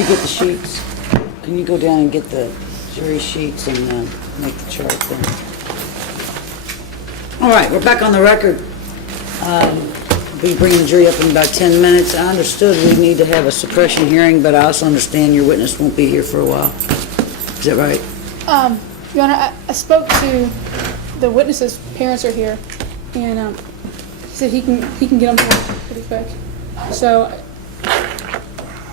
you get the sheets? Can you go down and get the jury sheets and make the chart then? All right, we're back on the record. Be bringing the jury up in about 10 minutes. I understood we need to have a suppression hearing, but I also understand your witness won't be here for a while. Is that right? Your Honor, I spoke to the witness's parents are here, and he said he can get them here pretty quick. So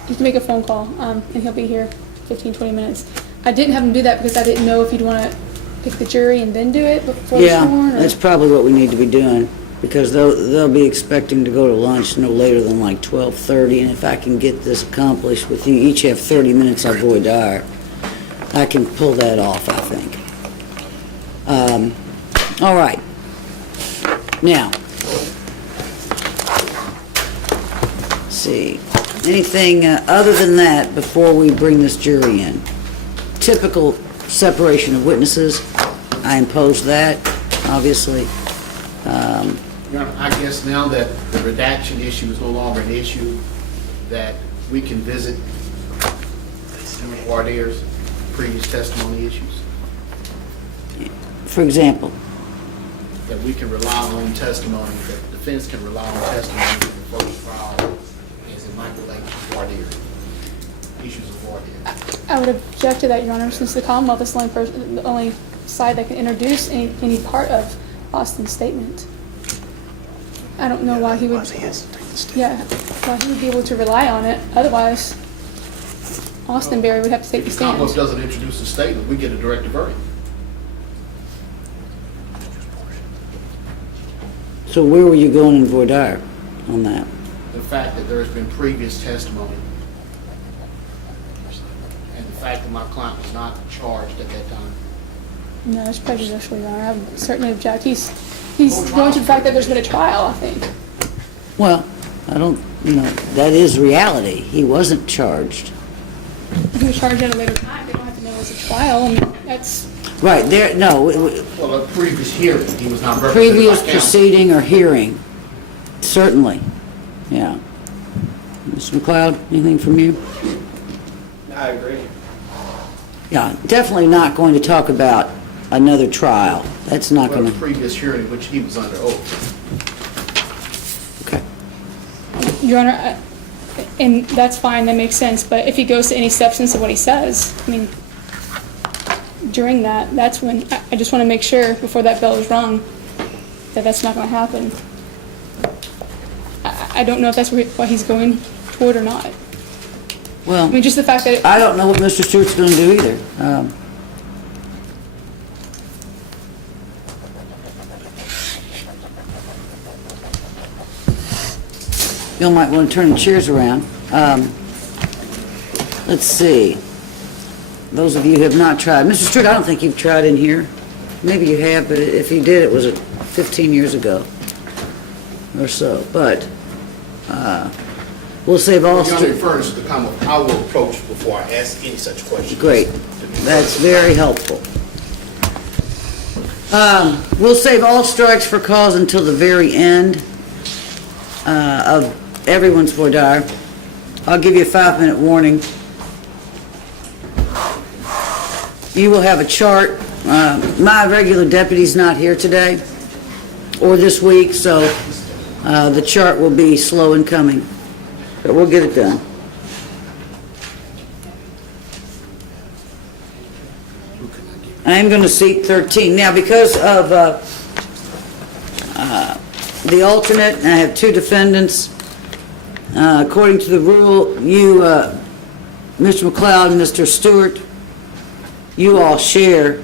he can make a phone call, and he'll be here 15-20 minutes. I didn't have him do that because I didn't know if he'd want to pick the jury and then do it before the sworn. Yeah, that's probably what we need to be doing, because they'll be expecting to go to lunch no later than like 12:30, and if I can get this accomplished with you, each have 30 minutes on voir dire, I can pull that off, I think. All right. Now, let's see. Anything other than that before we bring this jury in? Typical separation of witnesses. I impose that, obviously. Your Honor, I guess now that the redaction issue is no longer an issue, that we can visit in voir dire's previous testimony issues, For example, that we can rely on testimony, that the defense can rely on testimony in the first trial as it might relate to voir dire, issues of voir dire. I would object to that, Your Honor, since the Commonwealth is the only side that can introduce any part of Austin's statement. I don't know why he would. Why he would be able to rely on it. Otherwise, Austin Berry would have to take the If the Commonwealth stand. doesn't introduce a statement, we get a directed verdict. so where were you going in voir dire on that? The fact that there has been previous testimony, and the fact that my client was not charged at that time. No, it's prejudicial, Your Honor. I would certainly object. He's going to the fact that there's been a trial, I think. Well, I don't, that is reality. He wasn't charged. If he was charged at a later time, they don't have to know it was a trial. I mean, that's Right, there, no, Well, a previous hearing, he was not represented by previous counsel. proceeding or hearing, certainly, yeah. Mr. McLeod, anything from you? I agree. Yeah, definitely not going to talk about another trial. That's not Well, going a to, previous hearing in which he was under oath. okay. Your Honor, and that's fine. That makes sense. But if he goes to any substance of what he says, I mean, during that's when I just want to make sure before that bell is rung that that's not going to happen. I don't know if that's what he's going toward or not. Well, I mean, just the fact that I don't know what Mr. Stewart's going to do either. You might want to turn the chairs around. Let's see. Those of you who have not tried. Mr. Stewart, I don't think you've tried in here. Maybe you have, but if you did, it was 15 years ago or so. But we'll save all... Your Honor, in fairness to the Commonwealth, I will approach before I ask any such questions. Great. That's very helpful. We'll save all strikes for cause until the very end of everyone's voir dire. I'll give you a 5-minute warning. You will have a chart. My regular deputy's not here today or this week, so the chart will be slow in coming, but we'll get it done. I am going to seat 13. Now, because of the alternate, I have 2 defendants. According to the rule, you, Mr. McLeod and Mr. Stewart, you all share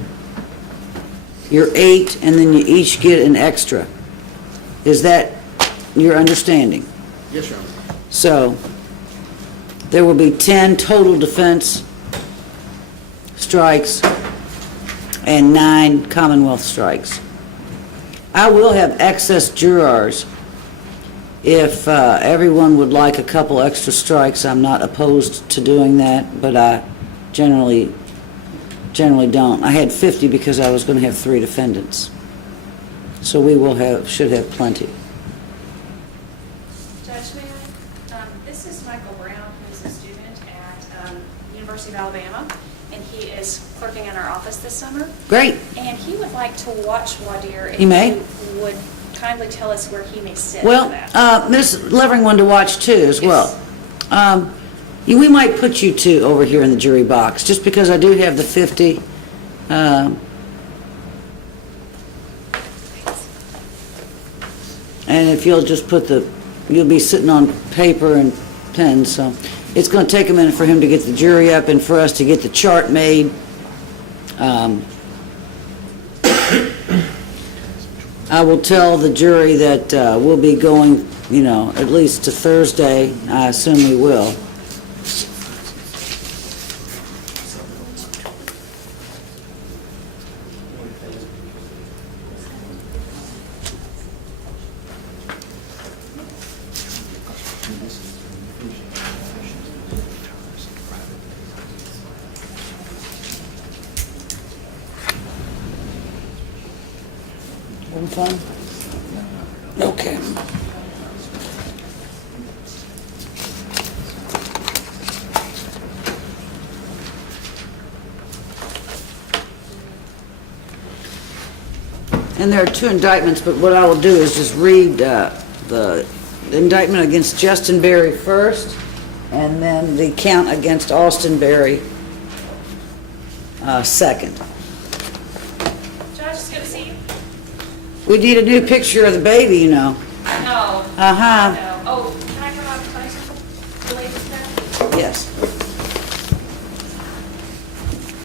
your 8, and then you each get an extra. Is that your understanding? Yes, Your Honor. So, there will be 10 total defense strikes and 9 Commonwealth strikes. I will have excess jurors if everyone would like a couple extra strikes. I'm not opposed to doing that, but I generally don't. I had 50 because I was going to have 3 defendants. So we should have plenty. Judge, may This is Michael Brown, who's a student at University of Alabama, and he is clerking in our office this summer. Great. And he would like to watch voir dire. If He may. you would kindly tell us where he may sit Well, for that. Ms. Levering wanted to watch too as well. We might put you two over here in the jury box, just because I do have the 50. And if you'll just put you'll be sitting on paper and pens, so it's going to take a minute for him to get the jury up and for us to get the chart made. I will tell the jury that we'll be going, at least to Thursday. I assume we will. Having fun? Okay. And there are two indictments, but what I will do is just read the indictment against Justin Berry first, and then the count against Austin Berry second. Judge, it's good to see you. We need a new picture of the baby, No. Uh-huh. No. Oh, can I come out and tell you something? The latest thing? Yes.